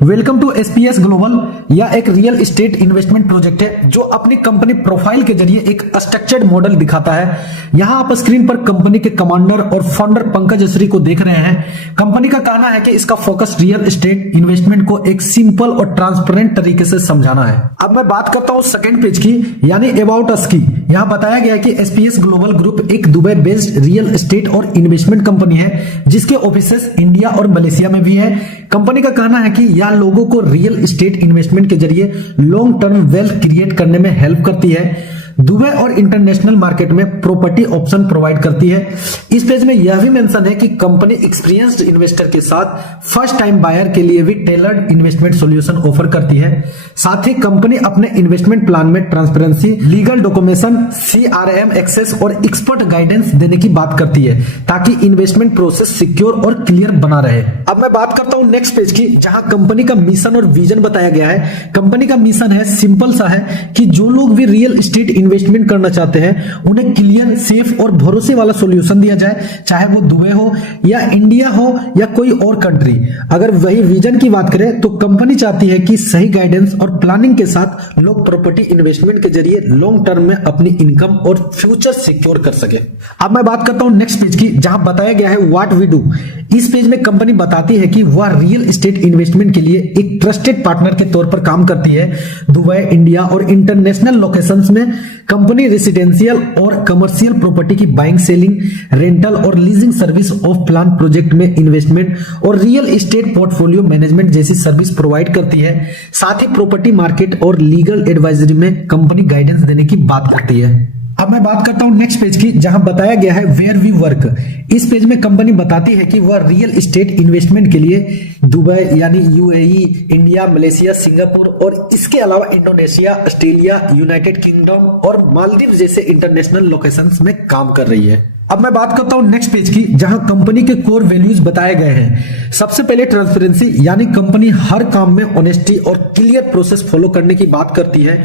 Welcome to SPS global. यह एक real estate investment project है जो अपनी कंपनी प्रोफाइल के जरिए एक स्ट्रक्चर्ड मॉडल दिखाता है। यहां आप स्क्रीन पर कंपनी के कमांडर और फाउंडर पंकज श्री को देख रहे हैं। कंपनी का कहना है कि इसका फोकस रियल एस्टेट इन्वेस्टमेंट को एक सिंपल और ट्रांसपेरेंट तरीके से समझाना है। अब मैं बात करता हूं सेकंड पेज की, यानी अबाउट अस की। यहां बताया गया है कि एसपीएस ग्लोबल ग्रुप एक दुबई बेस्ड रियल एस्टेट और इन्वेस्टमेंट कंपनी है जिसके ऑफिसेस इंडिया और मलेशिया में भी है। कंपनी का कहना है कि यह लोगों को रियल एस्टेट इन्वेस्टमेंट के जरिए लॉन्ग टर्म वेल्थ क्रिएट करने में हेल्प करती है। दुबई और इंटरनेशनल मार्केट में प्रॉपर्टी ऑप्शन प्रोवाइड करती है। इस पेज में यह भी मेंशन है कि कंपनी एक्सपीरियंस्ड इन्वेस्टर के साथ फर्स्ट टाइम बायर के लिए भी टेलर्ड इन्वेस्टमेंट सॉल्यूशन ऑफर करती है। साथ ही कंपनी अपने इन्वेस्टमेंट प्लान में transparency, legal documentation, CRM access और एक्सपर्ट गाइडेंस देने की बात करती है ताकि इन्वेस्टमेंट प्रोसेस सिक्योर और क्लियर बना रहे। अब मैं बात करता हूं नेक्स्ट पेज की, जहां कंपनी का मिशन और विजन बताया गया है। कंपनी का मिशन है सिंपल सा है कि जो लोग भी रियल एस्टेट इन्वेस्टमेंट करना चाहते हैं उन्हें क्लियर, सेफ और भरोसे वाला सॉल्यूशन दिया जाए, चाहे वो दुबई हो या इंडिया हो या कोई और कंट्री। अगर वही विजन की बात करें तो कंपनी चाहती है कि सही गाइडेंस और प्लानिंग के साथ लोग प्रॉपर्टी इन्वेस्टमेंट के जरिए लॉन्ग टर्म में अपनी इनकम और फ्यूचर सिक्योर कर सके। अब मैं बात करता हूं नेक्स्ट पेज की, जहां बताया गया है व्हाट वी डू। इस पेज में कंपनी बताती है कि वह रियल एस्टेट इन्वेस्टमेंट के लिए एक ट्रस्टेड पार्टनर के तौर पर काम करती है। दुबई, इंडिया और इंटरनेशनल लोकेशंस में कंपनी रेसिडेंशियल और कमर्शियल प्रॉपर्टी की बाइंग, सेलिंग, रेंटल और leasing service off plan project में इन्वेस्टमेंट और रियल एस्टेट पोर्टफोलियो मैनेजमेंट जैसी सर्विस प्रोवाइड करती है। साथ ही प्रॉपर्टी मार्केट और लीगल एडवाइजरी में कंपनी गाइडेंस देने की बात करती है। अब मैं बात करता हूं नेक्स्ट पेज की, जहां बताया गया है वेयर वी वर्क। इस पेज में कंपनी बताती है कि वह रियल एस्टेट इन्वेस्टमेंट के लिए दुबई यानी यूएई, इंडिया, मलेशिया, सिंगापुर और इसके अलावा इंडोनेशिया, ऑस्ट्रेलिया, यूनाइटेड किंगडम और मालदीव जैसे इंटरनेशनल लोकेशंस में काम कर रही है। अब मैं बात करता हूं नेक्स्ट पेज की, जहां कंपनी के कोर वैल्यूज बताए गए हैं। सबसे पहले ट्रांसपेरेंसी, यानी कंपनी हर काम में ऑनेस्टी और क्लियर प्रोसेस फॉलो करने की बात करती है।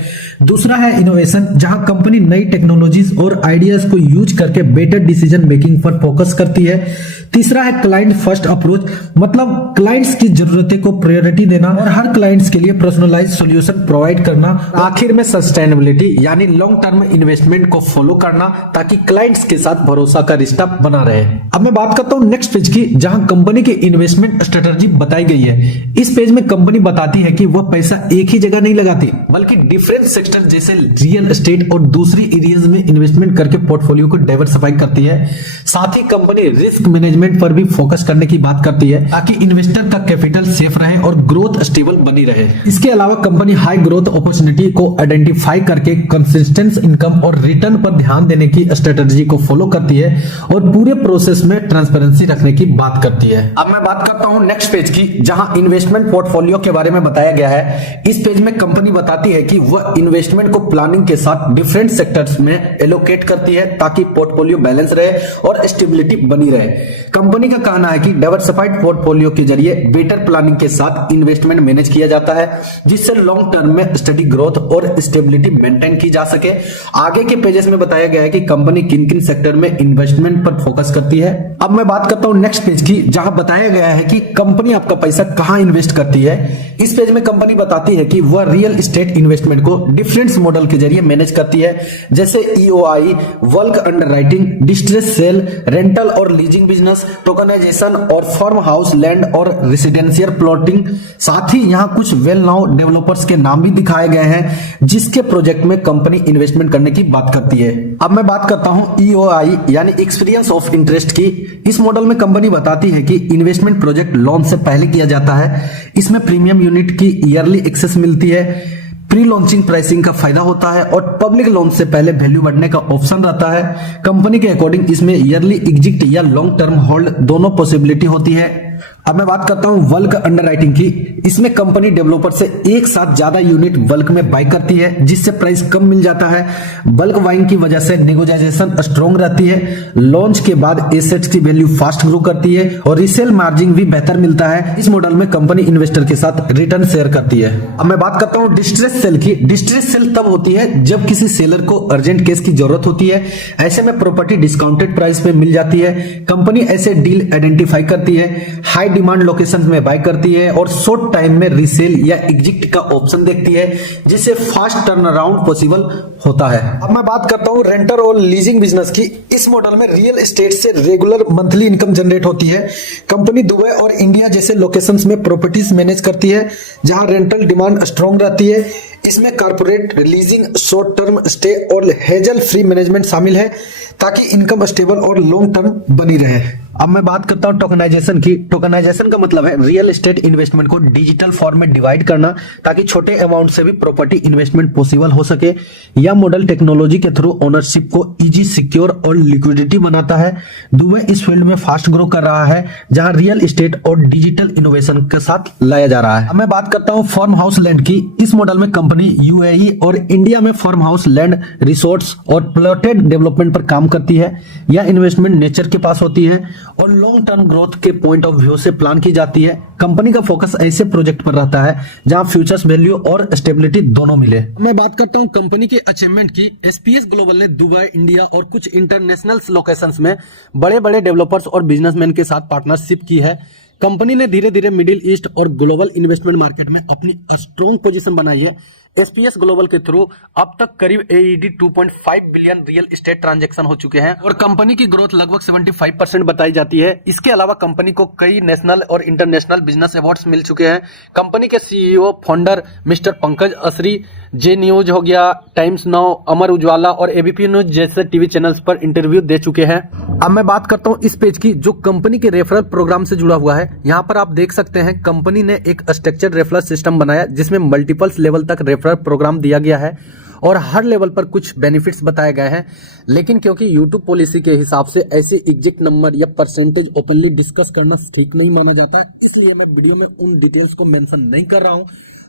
दूसरा है इनोवेशन, जहां कंपनी नई टेक्नोलॉजीज और आइडियाज को यूज करके बेटर डिसीजन मेकिंग पर फोकस करती है। तीसरा है क्लाइंट फर्स्ट अप्रोच, मतलब क्लाइंट्स की जरूरतें को प्रायोरिटी देना और हर क्लाइंट्स के लिए पर्सनलाइज्ड सॉल्यूशन प्रोवाइड करना। आखिर में सस्टेनेबिलिटी, यानी लॉन्ग टर्म इन्वेस्टमेंट को फॉलो करना ताकि क्लाइंट्स के साथ भरोसा का रिश्ता बना रहे। अब मैं बात करता हूं नेक्स्ट पेज की, जहां कंपनी की इन्वेस्टमेंट स्ट्रेटजी बताई गई है। इस पेज में कंपनी बताती है कि वह पैसा एक ही जगह नहीं लगाती, बल्कि डिफरेंट सेक्टर जैसे रियल एस्टेट और दूसरी एरियाज में इन्वेस्टमेंट करके पोर्टफोलियो को डाइवर्सिफाई करती है। साथ ही कंपनी रिस्क मैनेजमेंट पर भी फोकस करने की बात करती है ताकि इन्वेस्टर का कैपिटल सेफ रहे और ग्रोथ स्टेबल बनी रहे। इसके अलावा कंपनी हाई ग्रोथ अपॉर्चुनिटी को आइडेंटिफाई करके कंसिस्टेंट इनकम और रिटर्न पर ध्यान देने की स्ट्रेटजी को फॉलो करती है और पूरे प्रोसेस में ट्रांसपेरेंसी रखने की बात करती है। अब मैं बात करता हूं नेक्स्ट पेज की, जहां इन्वेस्टमेंट पोर्टफोलियो के बारे में बताया गया है। इस पेज में कंपनी बताती है कि वह इन्वेस्टमेंट को प्लानिंग के साथ डिफरेंट सेक्टर्स में एलोकेट करती है ताकि पोर्टफोलियो बैलेंस रहे और स्टेबिलिटी बनी रहे। कंपनी का कहना है कि डाइवर्सिफाइड पोर्टफोलियो के जरिए बेटर प्लानिंग के साथ इन्वेस्टमेंट मैनेज किया जाता है, जिससे लॉन्ग टर्म में स्टडी ग्रोथ और स्टेबिलिटी मेंटेन की जा सके। आगे के पेजेस में बताया गया है कि कंपनी किन किन सेक्टर में इन्वेस्टमेंट पर फोकस करती है। अब मैं बात करता हूं नेक्स्ट पेज की, जहां बताया गया है कि कंपनी आपका पैसा कहां इन्वेस्ट करती है। इस पेज में कंपनी बताती है कि वह रियल एस्टेट इन्वेस्टमेंट को डिफरेंट मॉडल के जरिए मैनेज करती है, जैसे EOI, bulk underwriting, distress cell, rental और लीजिंग बिजनेस, टोकनाइजेशन और फार्म हाउस, लैंड और रेसिडेंशियल प्लॉटिंग। साथ ही यहां कुछ वेल नाउन डेवलपर्स के नाम भी दिखाए गए हैं जिसके प्रोजेक्ट में कंपनी इन्वेस्टमेंट करने की बात करती है। अब मैं बात करता हूं ईओआई यानी एक्सपीरियंस ऑफ इंटरेस्ट की। इस मॉडल में कंपनी बताती है कि इन्वेस्टमेंट प्रोजेक्ट लोन से पहले किया जाता है। इसमें प्रीमियम यूनिट की ईयरली एक्सेस मिलती है, प्री लॉन्चिंग प्राइसिंग का फायदा होता है और पब्लिक लॉन्च से पहले वैल्यू बढ़ने का ऑप्शन रहता है। कंपनी के अकॉर्डिंग इसमें ईयरली एग्जिट या लॉन्ग टर्म होल्ड दोनों पॉसिबिलिटी होती है। अब मैं बात करता हूं बल्क अंडरराइटिंग की। इसमें कंपनी डेवलपर से एक साथ ज्यादा यूनिट बल्क में बाय करती है, जिससे प्राइस कम मिल जाता है। बल्क बाइंग की वजह से नेगोशिएशन स्ट्रॉन्ग रहती है। लॉन्च के बाद एसेट्स की वैल्यू फास्ट ग्रो करती है और रीसेल मार्जिन भी बेहतर मिलता है। इस मॉडल में कंपनी इन्वेस्टर के साथ रिटर्न शेयर करती है। अब मैं बात करता हूं डिस्ट्रेस सेल की। डिस्ट्रेस सेल तब होती है जब किसी सेलर को अर्जेंट कैश की जरूरत होती है। ऐसे में प्रॉपर्टी डिस्काउंटेड प्राइस पे मिल जाती है। कंपनी ऐसे डील आइडेंटिफाई करती है, हाई डिमांड लोकेशन में बाय करती है और शॉर्ट टाइम में रीसेल या एग्जिट का ऑप्शन देखती है, जिससे फास्ट टर्न अराउंड पॉसिबल होता है। अब मैं बात करता हूं रेंटर और लीजिंग बिजनेस की। इस मॉडल में रियल एस्टेट से रेगुलर मंथली इनकम जनरेट होती है। कंपनी दुबई और इंडिया जैसे लोकेशंस में प्रॉपर्टीज मैनेज करती है जहां रेंटल डिमांड स्ट्रॉन्ग रहती है। इसमें corporate leasing, short term stay और हेजल फ्री मैनेजमेंट शामिल है ताकि इनकम स्टेबल और लॉन्ग टर्म बनी रहे। अब मैं बात करता हूं टोकनाइजेशन की। टोकनाइजेशन का मतलब है रियल एस्टेट इन्वेस्टमेंट को डिजिटल फॉर्म में डिवाइड करना ताकि छोटे अमाउंट से भी प्रॉपर्टी इन्वेस्टमेंट पॉसिबल हो सके। यह मॉडल टेक्नोलॉजी के थ्रू ओनरशिप को इजी, सिक्योर और लिक्विडिटी बनाता है। दुबई इस फील्ड में फास्ट ग्रो कर रहा है जहां रियल एस्टेट और डिजिटल इनोवेशन के साथ लाया जा रहा है। अब मैं बात करता हूं फार्म हाउस लैंड की। इस मॉडल में कंपनी यूएई और इंडिया में फार्म हाउस लैंड, रिसोर्ट्स और प्लॉटेड डेवलपमेंट पर काम करती है। यह इन्वेस्टमेंट नेचर के पास होती है और लॉन्ग टर्म ग्रोथ के पॉइंट ऑफ व्यू से प्लान की जाती है। कंपनी का फोकस ऐसे प्रोजेक्ट पर रहता है जहां फ्यूचर्स वैल्यू और स्टेबिलिटी दोनों मिले। मैं बात करता हूं कंपनी के अचीवमेंट की। एसपीएस ग्लोबल ने दुबई, इंडिया और कुछ इंटरनेशनल लोकेशंस में बड़े बड़े डेवलपर्स और बिजनेसमैन के साथ पार्टनरशिप की है। कंपनी ने धीरे धीरे मिडिल ईस्ट और ग्लोबल इन्वेस्टमेंट मार्केट में अपनी स्ट्रॉन्ग पोजीशन बनाई है। एसपीएस ग्लोबल के थ्रू अब तक करीब AED 2.5 billion real estate transaction हो चुके हैं और कंपनी की ग्रोथ लगभग 75% बताई जाती है। इसके अलावा कंपनी को कई नेशनल और इंटरनेशनल बिजनेस अवार्ड्स मिल चुके हैं। कंपनी के सीईओ फाउंडर मिस्टर पंकज असरी जे न्यूज हो गया, टाइम्स नाउ, अमर उजाला और एबीपी न्यूज जैसे टीवी चैनल्स पर इंटरव्यू दे चुके हैं। अब मैं बात करता हूं इस पेज की जो कंपनी के रेफरल प्रोग्राम से जुड़ा हुआ है। यहां पर आप देख सकते हैं कंपनी ने एक स्ट्रक्चर्ड रेफरल सिस्टम बनाया जिसमें मल्टीपल्स लेवल तक रेफरल प्रोग्राम दिया गया है और हर लेवल पर कुछ बेनिफिट्स बताए गए हैं। लेकिन क्योंकि यूट्यूब पॉलिसी के हिसाब से ऐसे एग्जैक्ट नंबर या परसेंटेज ओपनली डिस्कस करना ठीक नहीं माना जाता है, इसलिए मैं वीडियो में उन डिटेल्स को मेंशन नहीं कर रहा हूं।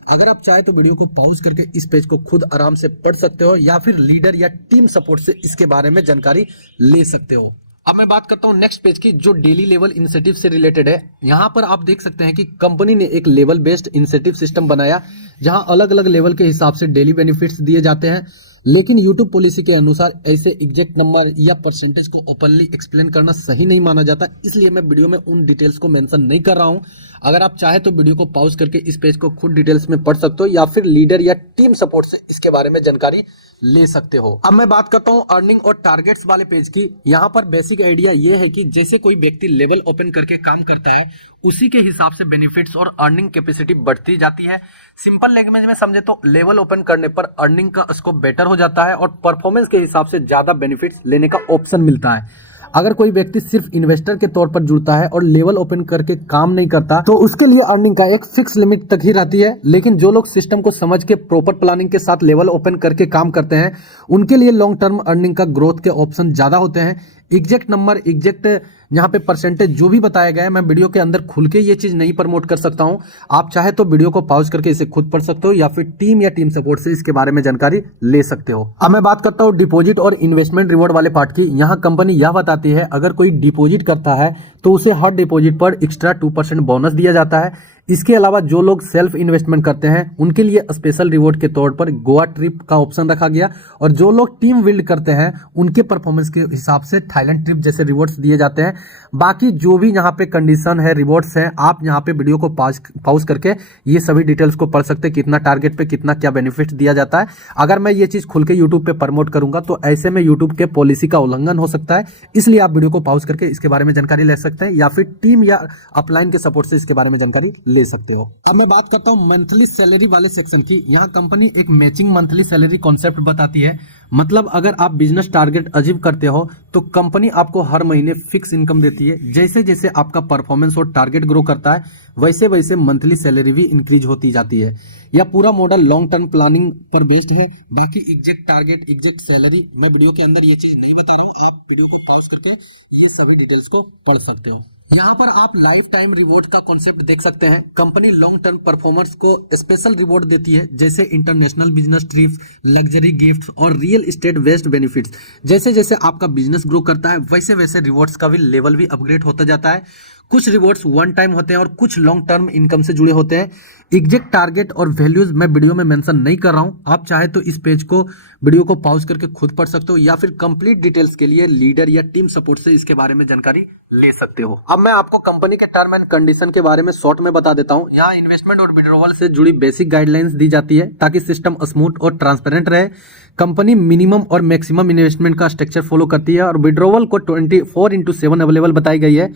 अगर आप चाहे तो वीडियो को पॉज करके इस पेज को खुद आराम से पढ़ सकते हो या फिर लीडर या टीम सपोर्ट से इसके बारे में जानकारी ले सकते हो। अब मैं बात करता हूं नेक्स्ट पेज की जो डेली लेवल इंसेंटिव से रिलेटेड है। यहां पर आप देख सकते हैं कि कंपनी ने एक लेवल बेस्ड इंसेंटिव सिस्टम बनाया जहां अलग अलग लेवल के हिसाब से डेली बेनिफिट्स दिए जाते हैं। लेकिन यूट्यूब पॉलिसी के अनुसार ऐसे एग्जैक्ट नंबर या परसेंटेज को ओपनली एक्सप्लेन करना सही नहीं माना जाता, इसलिए मैं वीडियो में उन डिटेल्स को मेंशन नहीं कर रहा हूं। अगर आप चाहे तो वीडियो को पॉज करके इस पेज को खुद डिटेल्स में पढ़ सकते हो या फिर लीडर या टीम सपोर्ट से इसके बारे में जानकारी ले सकते हो। अब मैं बात करता हूं अर्निंग और टारगेट्स वाले पेज की। यहां पर बेसिक आइडिया यह है कि जैसे कोई व्यक्ति लेवल ओपन करके काम करता है उसी के हिसाब से बेनिफिट्स और अर्निंग कैपेसिटी बढ़ती जाती है। सिंपल लैंग्वेज में समझे तो लेवल ओपन करने पर अर्निंग का स्कोप बेटर हो जाता है और परफॉर्मेंस के हिसाब से ज्यादा बेनिफिट्स लेने का ऑप्शन मिलता है। अगर कोई व्यक्ति सिर्फ इन्वेस्टर के तौर पर जुड़ता है और लेवल ओपन करके काम नहीं करता तो उसके लिए अर्निंग का एक फिक्स लिमिट तक ही रहती है। लेकिन जो लोग सिस्टम को समझ के प्रॉपर प्लानिंग के साथ लेवल ओपन करके काम करते हैं उनके लिए लॉन्ग टर्म अर्निंग का ग्रोथ के ऑप्शन ज्यादा होते हैं। एग्जैक्ट नंबर, एग्जैक्ट यहाँ पे परसेंटेज जो भी बताया गया है मैं वीडियो के अंदर खुल के ये चीज नहीं प्रमोट कर सकता हूँ। आप चाहे तो वीडियो को पॉज करके इसे खुद पढ़ सकते हो या फिर टीम या टीम सपोर्ट से इसके बारे में जानकारी ले सकते हो। अब मैं बात करता हूँ डिपॉजिट और इन्वेस्टमेंट रिवॉर्ड वाले पार्ट की। यहाँ कंपनी यह बताती है अगर कोई डिपॉजिट करता है तो उसे हर डिपॉजिट पर एक्स्ट्रा 2% बोनस दिया जाता है। इसके अलावा जो लोग सेल्फ इन्वेस्टमेंट करते हैं उनके लिए स्पेशल रिवॉर्ड के तौर पर गोवा ट्रिप का ऑप्शन रखा गया और जो लोग टीम बिल्ड करते हैं उनके परफॉर्मेंस के हिसाब से थाईलैंड ट्रिप जैसे रिवॉर्ड्स दिए जाते हैं। बाकी जो भी यहाँ पे कंडीशन है, रिवॉर्ड्स हैं, आप यहाँ पे वीडियो को पॉज करके ये सभी डिटेल्स को पढ़ सकते हैं, कितना टारगेट पे कितना क्या बेनिफिट दिया जाता है। अगर मैं ये चीज खुल के यूट्यूब पे प्रमोट करूंगा तो ऐसे में यूट्यूब के पॉलिसी का उल्लंघन हो सकता है, इसलिए आप वीडियो को पॉज करके इसके बारे में जानकारी ले सकते हैं या फिर टीम या अपलाइन के सपोर्ट से इसके बारे में जानकारी ले सकते हो। अब मैं बात करता हूं मंथली सैलरी वाले सेक्शन की। यहाँ कंपनी एक मैचिंग मंथली सैलरी कॉन्सेप्ट बताती है। मतलब अगर आप बिजनेस टारगेट अचीव करते हो तो कंपनी आपको हर महीने फिक्स इनकम देती है। जैसे जैसे आपका परफॉर्मेंस और टारगेट ग्रो करता है वैसे वैसे मंथली सैलरी भी इंक्रीज होती जाती है। यह पूरा मॉडल लॉन्ग टर्म प्लानिंग पर बेस्ड है। बाकी एग्जैक्ट टारगेट, एग्जैक्ट सैलरी मैं वीडियो के अंदर ये चीज नहीं बता रहा हूँ, आप वीडियो को पॉज करके ये सभी डिटेल्स को पढ़ सकते हो। यहाँ पर आप लाइफ टाइम रिवॉर्ड का कॉन्सेप्ट देख सकते हैं। कंपनी लॉन्ग टर्म परफॉर्मर्स को स्पेशल रिवॉर्ड देती है जैसे international business trips, luxury gifts और रियल एस्टेट बेस्ड बेनिफिट्स। जैसे जैसे आपका बिजनेस ग्रो करता है वैसे वैसे रिवॉर्ड्स का भी लेवल भी अपग्रेड होता जाता है। कुछ रिवॉर्ड्स वन टाइम होते हैं और कुछ लॉन्ग टर्म इनकम से जुड़े होते हैं। एग्जैक्ट टारगेट और वैल्यूज मैं वीडियो में मेंशन नहीं कर रहा हूं। आप चाहे तो इस पेज को वीडियो को पॉज करके खुद पढ़ सकते हो या फिर कंप्लीट डिटेल्स के लिए लीडर या टीम सपोर्ट से इसके बारे में जानकारी ले सकते हो। अब मैं आपको कंपनी के टर्म एंड कंडीशन के बारे में शॉर्ट में बता देता हूं। यहाँ इन्वेस्टमेंट और विड्रॉवल से जुड़ी बेसिक गाइडलाइंस दी जाती है ताकि सिस्टम स्मूथ और ट्रांसपेरेंट रहे। कंपनी मिनिमम और मैक्सिमम इन्वेस्टमेंट का स्ट्रक्चर फॉलो करती है और विड्रॉवल को 24/7 अवेलेबल बताई गई है।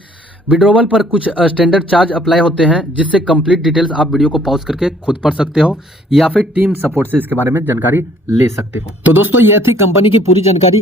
विड्रॉवल पर कुछ स्टैंडर्ड चार्ज अप्लाई होते हैं जिससे कंप्लीट डिटेल्स आप वीडियो को पॉज करके खुद पढ़ सकते हो या फिर टीम सपोर्ट से इसके बारे में जानकारी ले सकते हो। तो दोस्तों यह थी कंपनी की पूरी जानकारी।